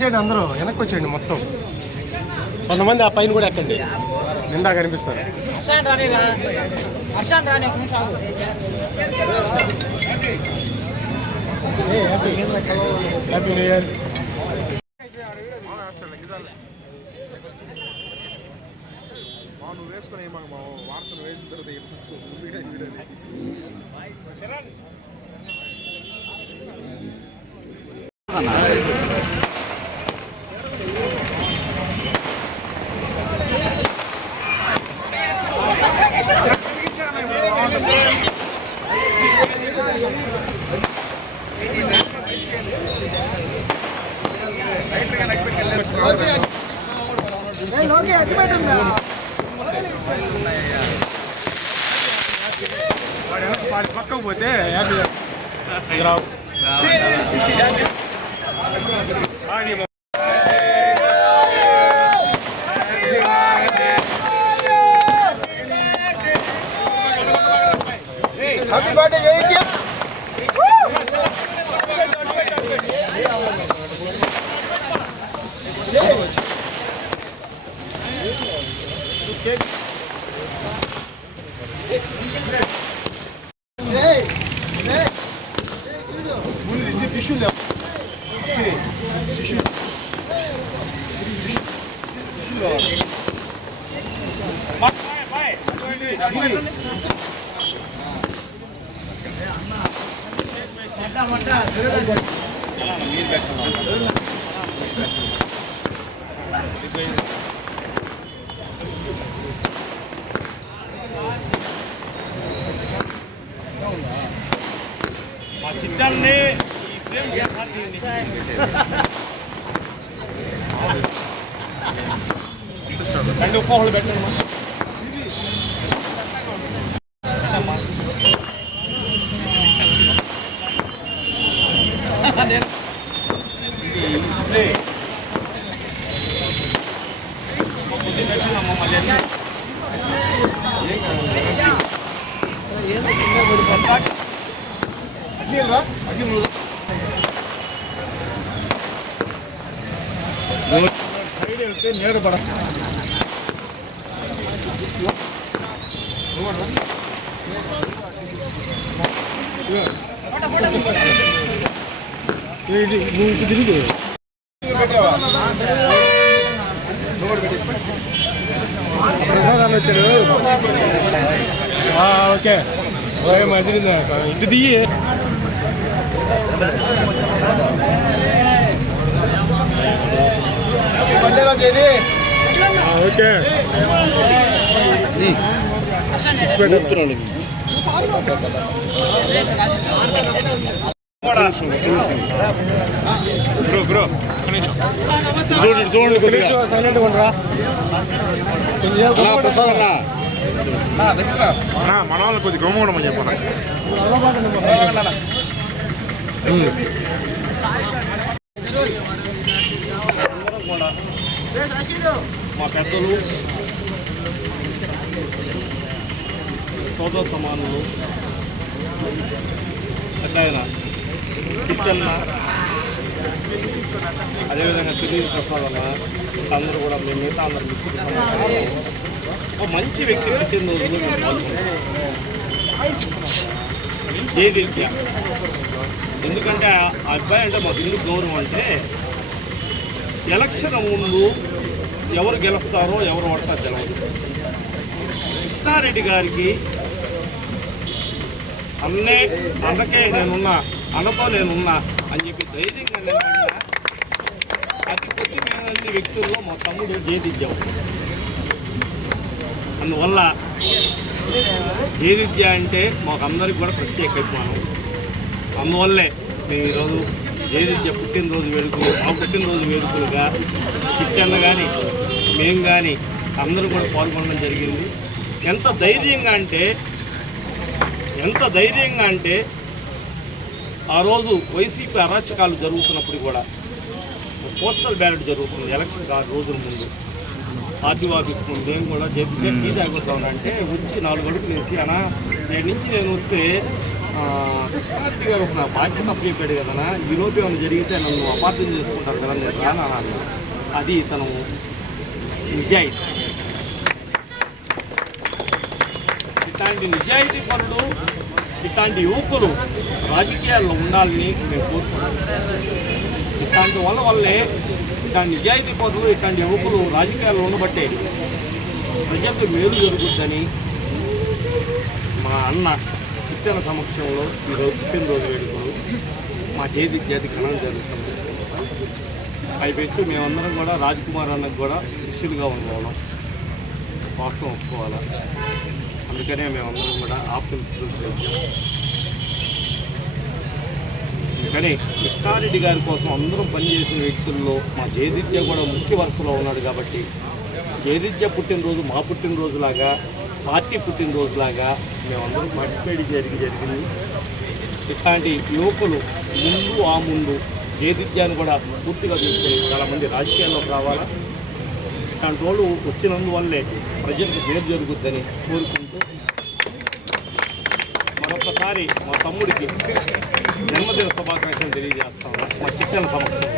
వచ్చేయండి అందరూ వెనక్కి వచ్చేయండి మొత్తం. కొంతమంది ఆ పైన కూడా ఎక్కండి. నిండా కనిపిస్తారు. హ్యాపీ న్యూ ఇయర్ నువ్వు వేసుకుని మాకు మా వార్తలు వేసిన తర్వాత వీడియో వీడియో పక్కకు పోతే రావు హ్యాపీ బర్త్డే జయంతి రెండు ఒక్కొక్కళ్ళు పెట్టండి ప్రసాదాన్ని వచ్చాడు ఆ, ఓకే ఓకే మంచిది ఇటు దిగి బర్త్డే రోజు ఏది ఆ, ఓకే పెట్టండి. బ్రో బ్రో చూడండి చూడండి కొద్దిగా సైలెంట్గా ఉండరా మన వాళ్ళు కొద్దిగా గమ్మ ఉండమని చెప్పాను మా పెద్దలు. సోదర సమానులు. పెద్దాయన చిట్టన్న అదేవిధంగా సునీల్ ప్రసాద్ అన్న. అందరూ కూడా మేము మిగతా అందరు మిత్రులు ఒక మంచి వ్యక్తి పుట్టినరోజులో మేము పాల్గొన్నాం ఎందుకంటే ఆ అబ్బాయి అంటే మాకు ఎందుకు గౌరవం అంటే ఎలక్షన్ ముందు ఎవరు గెలుస్తారో ఎవరు ఓడతారో తెలియదు కృష్ణారెడ్డి గారికి అన్నే అన్నకే నేనున్నా అన్నతో నేనున్నా అని చెప్పి ధైర్యంగా నిలబడిన అతి కొద్ది మంది వ్యక్తుల్లో మా తమ్ముడు జయదిద్యావు అందువల్ల జయదిద్య అంటే మాకు అందరికి కూడా ప్రత్యేక అభిమానం. అందువల్లే మేము ఈరోజు జయదిద్య పుట్టినరోజు వేడుకలు ఆ పుట్టినరోజు వేడుకలుగా చిట్టన్న కానీ మేము కానీ అందరూ కూడా పాల్గొనడం జరిగింది. ఎంత ధైర్యంగా అంటే ఎంత ధైర్యంగా అంటే ఆ రోజు వైసీపీ అరాచకాలు జరుగుతున్నప్పుడు కూడా పోస్టల్ బ్యాలెట్ జరుగుతుంది ఎలక్షన్ కాదు రోజుల ముందు. ఆఫీస్ ముందు మేము కూడా చెప్పి టీ తాగుతాం అంటే వచ్చి నాలుగు అడుగులు వేసి అనా నుంచి నేను వస్తే కృష్ణారెడ్డి గారు ఒక బాధ్యత అప్పచెప్పాడు కదా ఈ ఏమైనా జరిగితే నన్ను అపార్థం చేసుకుంటారు కదా నేను రాను అది తను నిజాయితీ. ఇట్లాంటి నిజాయితీ పనులు ఇట్లాంటి యువకులు రాజకీయాల్లో ఉండాలని మేము కోరుకుంటున్నాం ఇట్లాంటి వాళ్ళ వల్లే ఇట్లాంటి నిజాయితీ పనులు ఇట్లాంటి యువకులు రాజకీయాల్లో ఉండబట్టే ప్రజలకు మేలు జరుగుతుందని మా అన్న చిత్తన సమక్షంలో ఈరోజు పుట్టినరోజు వేడుకలు మా చేతి జాతి ఘనం జరుగుతుంది అయిపోయి మేమందరం కూడా రాజ్కుమార్ అన్నకు కూడా శిష్యులుగా ఉండడం వాస్తవం ఒప్పుకోవాలా? అందుకనే మేమందరం కూడా ఆప్షన్ చేసాం కానీ కృష్ణారెడ్డి గారి కోసం అందరం పనిచేసిన వ్యక్తుల్లో మా జయదిత్య కూడా ముఖ్య వరుసలో ఉన్నాడు కాబట్టి జయదిత్య పుట్టినరోజు మా పుట్టినరోజులాగా పార్టీ పుట్టినరోజులాగా మేమందరం పార్టిసిపేట్ జరిగి జరిగింది. ఇట్లాంటి యువకులు ముందు ఆ ముందు జయదిత్యాన్ని కూడా పూర్తిగా తీసుకొని చాలామంది రాజకీయాల్లోకి రావాలా? ఇట్లాంటి వాళ్ళు వచ్చినందువల్లే ప్రజలకు పేరు జరుగుద్దని కోరుకుంటూ మరొకసారి మా తమ్ముడికి జన్మదిన శుభాకాంక్షలు తెలియజేస్తాను. మా చిట్టల సమక్షం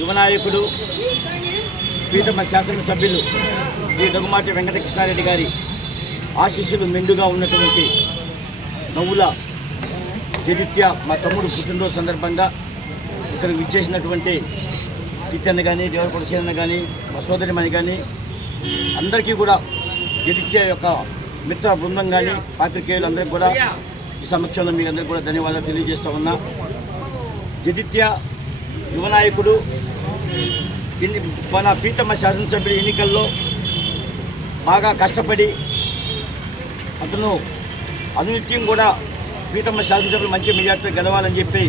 యువ నాయకుడు ప్రీతమ శాసనసభ్యులు ఈ దగ్గుమాటి వెంకటకృష్ణారెడ్డి గారి ఆశీస్సులు మెండుగా ఉన్నటువంటి నవ్వుల జగిత్య మా తమ్ముడు పుట్టినరోజు సందర్భంగా ఇక్కడ విచ్చేసినటువంటి చిట్టన్న కానీ దేవరకొండ సేనన్న కానీ మా సోదరిమణి కానీ అందరికీ కూడా జగిత్య యొక్క మిత్ర బృందం కానీ పాత్రికేయులు అందరికీ కూడా ఈ సమక్షంలో మీ అందరికీ కూడా ధన్యవాదాలు తెలియజేస్తూ ఉన్నా. జగిత్య యువనాయకుడు నాయకుడు మన ప్రీతమ్మ శాసనసభ్యుడి ఎన్నికల్లో బాగా కష్టపడి అతను అనునిత్యం కూడా ప్రీతమ్మ శాసనసభ్యులు మంచి మెజార్టీతో గెలవాలని చెప్పి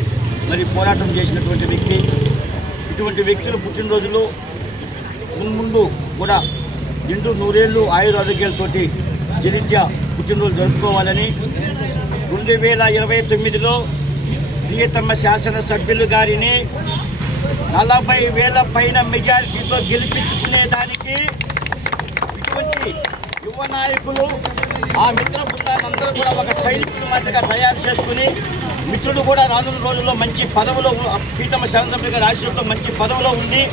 మరి పోరాటం చేసినటువంటి వ్యక్తి. ఇటువంటి వ్యక్తులు పుట్టినరోజులు మున్ముందు కూడా నిండు నూరేళ్ళు ఆయుర ఆరోగ్యాలతోటి జనిత్య పుట్టినరోజు జరుపుకోవాలని రెండు వేల ఇరవై తొమ్మిదిలో ప్రియతమ్మ శాసనసభ్యులు గారిని నలభై వేల పైన మెజారిటీతో గెలిపించుకునే దానికి ఇటువంటి యువ నాయకులు ఆ మిత్ర బృందాలందరూ కూడా ఒక సైనికుల మాదిరిగా తయారు చేసుకుని మిత్రులు కూడా రానున్న రోజుల్లో మంచి పదవిలో పీతమ ప్రీతమ శాసనసభ్యులు మంచి పదవిలో ఉండి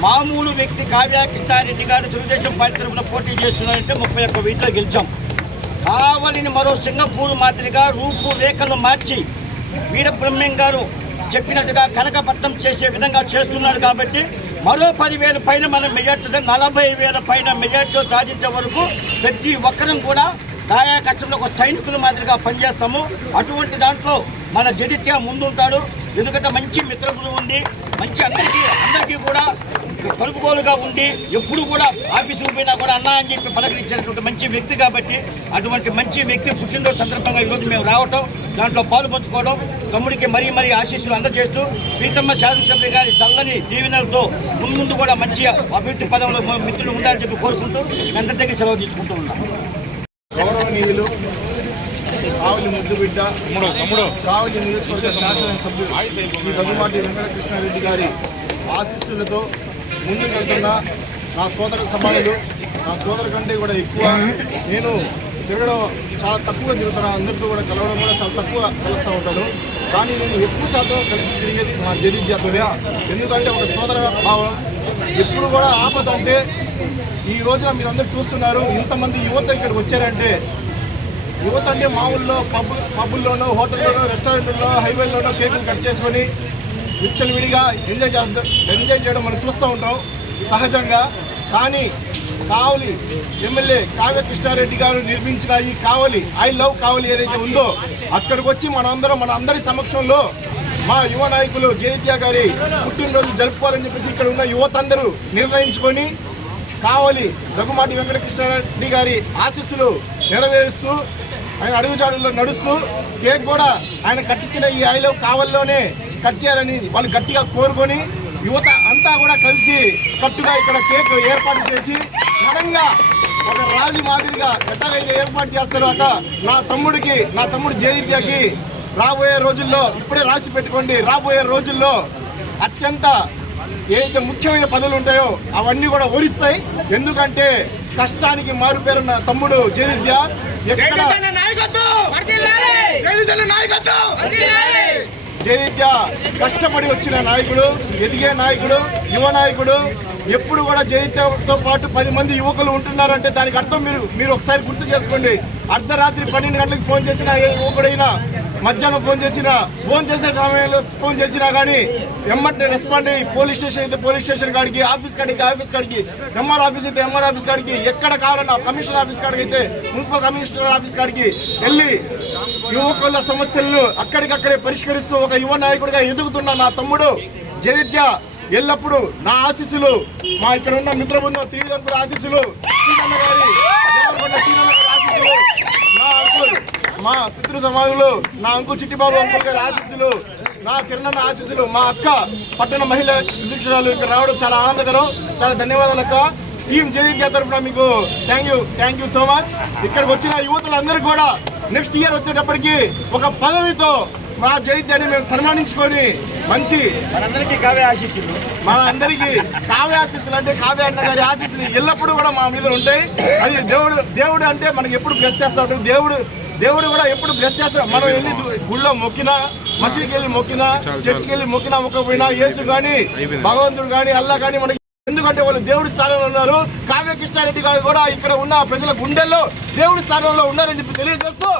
మామూలు వ్యక్తి కావ్య కృష్ణారెడ్డి గారు తెలుగుదేశం పార్టీ తరఫున పోటీ చేస్తున్నారంటే ముప్పై ఒక్క వీటిలో గెలిచాం. కావలిని మరో సింగపూర్ మాదిరిగా రూపు రేఖలు మార్చి వీరబ్రహ్మం గారు చెప్పినట్టుగా కనకపట్నం చేసే విధంగా చేస్తున్నాడు కాబట్టి మరో పదివేల పైన మనం మెజార్టీ నలభై వేల పైన మెజార్టీతో సాధించే వరకు ప్రతి ఒక్కరం కూడా కాయా కష్టంలో ఒక సైనికుల మాదిరిగా పనిచేస్తాము. అటువంటి దాంట్లో మన జడిత్య ముందుంటాడు. ఎందుకంటే మంచి మిత్రబులు ఉంది మంచి అందరికీ అందరికీ కూడా కలుపుకోలుగా ఉండి ఎప్పుడు కూడా ఆఫీసుకు పోయినా కూడా అన్నా అని చెప్పి పలకరించేటువంటి మంచి వ్యక్తి కాబట్టి అటువంటి మంచి వ్యక్తి పుట్టినరోజు సందర్భంగా ఈరోజు మేము రావటం దాంట్లో పాలు పంచుకోవడం తమ్ముడికి మరీ మరీ ఆశీస్సులు అందజేస్తూ ప్రీతమ్మ శాసనసభ్యులు గారి చల్లని దీవెనలతో ముందు కూడా మంచి అభివృద్ధి పదంలో మిత్రులు ఉండాలని చెప్పి కోరుకుంటూ అందరి దగ్గర సెలవు తీసుకుంటూ ఉన్నాం. గౌరవనీయులు కావలి ముద్దు బిడ్డ కావలి నియోజకవర్గ శాసనసభ్యులు శ్రీ దగ్గుమాటి వెంకటకృష్ణారెడ్డి గారి ఆశీస్సులతో ముందుకెళ్తున్న నా సోదర సమానులు. నా సోదరు కంటే కూడా ఎక్కువ నేను తిరగడం చాలా తక్కువ తిరుగుతాను అందరితో కూడా కలవడం కూడా చాలా తక్కువ కలుస్తూ ఉంటాను. కానీ నేను ఎక్కువ శాతం కలిసి తిరిగేది మా జడిద్యాతోనే ఎందుకంటే ఒక సోదర భావం ఎప్పుడు కూడా ఆపద అంటే ఈ రోజున మీరు అందరూ చూస్తున్నారు ఇంతమంది యువత ఇక్కడికి వచ్చారంటే యువత అంటే మామూలులో పబ్ పబ్బుల్లోనో హోటల్లోనో రెస్టారెంట్లలో హైవేల్లోనో కేకులు కట్ చేసుకొని విచ్చలు విడిగా ఎంజాయ్ చేస్తాం ఎంజాయ్ చేయడం మనం చూస్తూ ఉంటాం సహజంగా. కానీ కావలి ఎమ్మెల్యే కావ్య కృష్ణారెడ్డి గారు నిర్మించిన ఈ కావలి ఐ లవ్ కావలి ఏదైతే ఉందో అక్కడికి వచ్చి మనందరం మన అందరి సమక్షంలో మా యువ నాయకులు జయత్య గారి పుట్టినరోజు జరుపుకోవాలని చెప్పేసి ఇక్కడ ఉన్న యువత అందరూ నిర్ణయించుకొని కావలి రఘుమాటి వెంకటకృష్ణారెడ్డి గారి ఆశీస్సులు నెరవేరుస్తూ ఆయన అడుగుజాడుల్లో నడుస్తూ కేక్ కూడా ఆయన కట్టించిన ఈ ఐలో కావల్లోనే కట్ చేయాలని వాళ్ళు గట్టిగా కోరుకొని యువత అంతా కూడా కలిసి కట్టుగా ఇక్కడ కేక్ ఏర్పాటు చేసి ఘనంగా ఒక రాజు మాదిరిగా ఎట్టాగైతే ఏర్పాటు చేస్తారో అట నా తమ్ముడికి నా తమ్ముడు జయత్యకి రాబోయే రోజుల్లో ఇప్పుడే రాసి పెట్టుకోండి. రాబోయే రోజుల్లో అత్యంత ఏదైతే ముఖ్యమైన పదవులు ఉంటాయో అవన్నీ కూడా ఓరిస్తాయి ఎందుకంటే కష్టానికి మారుపేరున్న తమ్ముడు జయవిద్య ఎక్కడ జయవిద్య కష్టపడి వచ్చిన నాయకుడు ఎదిగే నాయకుడు యువ నాయకుడు ఎప్పుడు కూడా జయవిద్యతో పాటు పది మంది యువకులు ఉంటున్నారంటే దానికి అర్థం మీరు మీరు ఒకసారి గుర్తు చేసుకోండి. అర్ధరాత్రి పన్నెండు గంటలకు ఫోన్ చేసిన యువకుడైనా మధ్యాహ్నం ఫోన్ చేసినా ఫోన్ చేసే సమయంలో ఫోన్ చేసినా కానీ ఎమ్మటి రెస్పాండ్ అయ్యి పోలీస్ స్టేషన్ అయితే పోలీస్ స్టేషన్ కాడికి ఆఫీస్ కాడికి ఆఫీస్ కాడికి ఎంఆర్ ఆఫీస్ అయితే ఎంఆర్ ఆఫీస్ కాడికి ఎక్కడ కావాలన్నా కమిషనర్ ఆఫీస్ కాడికి అయితే మున్సిపల్ కమిషనర్ ఆఫీస్ కాడికి వెళ్ళి యువకుల సమస్యలను అక్కడికక్కడే పరిష్కరిస్తూ ఒక యువ నాయకుడిగా ఎదుగుతున్న నా తమ్ముడు జయవిద్య ఎల్లప్పుడూ నా ఆశీస్సులు మా ఇక్కడ ఉన్న మిత్రబృందం త్రివిధంకుల ఆశీస్సులు సీనన్న గారి దేవరకొండ గారి ఆశీస్సులు నా అంకుల్ మా పితృ సమాజంలో నా అంకుల్ చిట్టిబాబు అంకుల్ గారి ఆశీస్సులు నా కిరణన్న ఆశీస్సులు మా అక్క పట్టణ మహిళా అధ్యక్షురాలు ఇక్కడ రావడం చాలా ఆనందకరం. చాలా ధన్యవాదాలు అక్క. టీం జయవిద్య తరఫున మీకు thank you thank you so much ఇక్కడికి వచ్చిన యువతులందరూ కూడా నెక్స్ట్ ఇయర్ వచ్చేటప్పటికి ఒక పదవితో మా జయవిద్యని మేము సన్మానించుకొని మంచి మనందరికీ కావే ఆశీస్సులు. మన అందరికీ కావ్య ఆశీస్సులు అంటే కావ్య అన్న గారి ఆశీస్సులు ఎల్లప్పుడూ కూడా మా మీద ఉంటాయి. అది దేవుడు దేవుడు అంటే మనకి ఎప్పుడు బ్లెస్ చేస్తూ ఉంటాడు. దేవుడు దేవుడు కూడా ఎప్పుడు బ్లెస్ చేస్తాడు. మనం వెళ్ళి దు- గుళ్ళో మొక్కినా మసీదుకి వెళ్ళి మొక్కినా చర్చికి వెళ్ళి మొక్కినా మొక్కకపోయినా యేసు కానీ భగవంతుడు కానీ అల్లా కానీ మనకి ఎందుకంటే వాళ్ళు దేవుడి స్థానంలో ఉన్నారు. కావ్య కృష్ణారెడ్డి గారు కూడా ఇక్కడ ఉన్న ప్రజల గుండెల్లో దేవుడి స్థానంలో ఉన్నారని చెప్పి తెలియజేస్తూ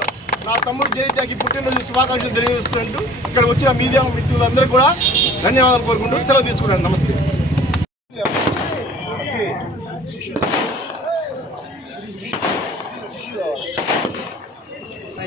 నా తమ్ముడు జయత్యాకి పుట్టినరోజు శుభాకాంక్షలు తెలియజేస్తుంటూ ఇక్కడ వచ్చిన మీడియా మిత్రులందరూ కూడా ధన్యవాదాలు కోరుకుంటూ సెలవు తీసుకున్నాను. నమస్తే.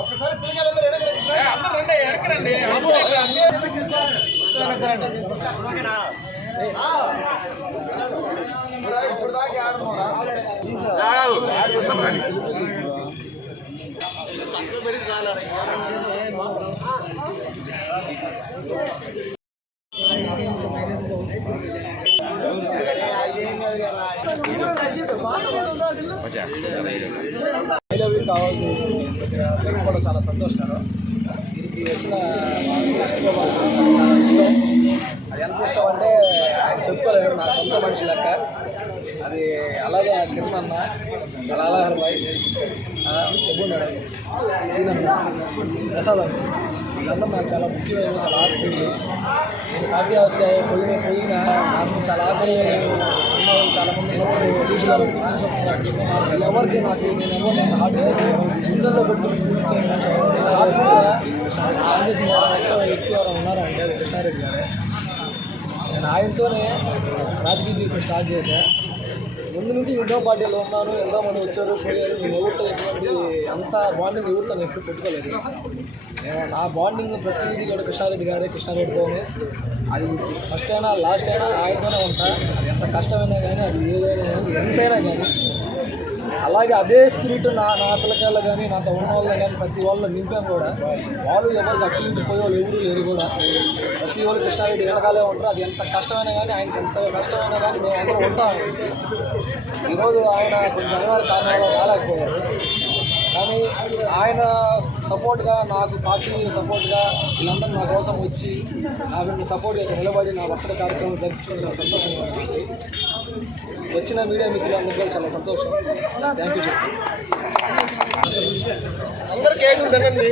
ఒకసారి పిల్లలందరూ వెనక్కి రండి. ఓకేనా? ఇప్పుడు దాకా ఆడమోరా? కావాల్సి కూడా చాలా సంతోషకరం దీనికి వచ్చిన చాలా ఇష్టం అది ఎంత ఇష్టం అంటే ఆయన చెప్పుకోలేదు నా సొంత మనిషి లెక్క అది అలాగే ఆ కిరణ్ అన్న అలా అలా సీనన్న ప్రసాదం అన్న వీళ్ళందరూ నాకు చాలా ముఖ్యమైన చాలా ఆత్మీయులు నేను కాఫీ హౌస్కి పోయిన పోయిన నాకు చాలా ఆత్మీయులు చాలా మంది టీచర్లు ఎవరికి నాకు నేను ఎవరు నేను హార్ట్ సుందరలో పెట్టుకుని చూపించే నేను వ్యక్తి ఎవరు ఉన్నారంటే కృష్ణారెడ్డి గారు నేను ఆయనతోనే రాజకీయ జీవితం స్టార్ట్ చేశాను ముందు నుంచి ఎన్నో పార్టీలో ఉన్నాను ఎంతో మంది వచ్చారు పోయారు నేను ఎవరితో ఎక్కువ అంత బాండింగ్ ఎవరితో నేను ఎప్పుడు పెట్టుకోలేదు. నా బాండింగ్ ప్రతిదీ కూడా కృష్ణారెడ్డి గారే కృష్ణారెడ్డితోనే అది ఫస్ట్ అయినా లాస్ట్ అయినా ఆయనతోనే ఉంటా. అది ఎంత కష్టమైనా కానీ అది ఏదైనా కానీ ఎంతైనా కానీ అలాగే అదే స్పిరిట్ నా నా పిల్లకాయలు కానీ నాతో ఉన్న వాళ్ళు కానీ ప్రతి వాళ్ళు నింపాం కూడా. వాళ్ళు ఎవరికి అటు ఇటు పోయే వాళ్ళు ఎవరు లేరు కూడా. ప్రతి వాళ్ళు కృష్ణారెడ్డి వెనకాలే ఉంటారు. అది ఎంత కష్టమైనా కానీ ఆయనకి ఎంత కష్టమైనా కానీ మేము అందరూ ఉంటాం. ఈరోజు ఆయన కొంచెం అనివార్య కారణాలు రాలేకపోయారు. కానీ ఆయన సపోర్ట్గా నాకు పార్టీ సపోర్ట్గా వీళ్ళందరూ నా కోసం వచ్చి నాకు సపోర్ట్గా నిలబడి నా ఒక్కడ కార్యక్రమం జరిపించడం చాలా సంతోషంగా ఉంది. వచ్చిన మీడియా మిత్రులందరికీ చాలా సంతోషం. థ్యాంక్ యూ చెప్పి అందరు కేక్ తినండి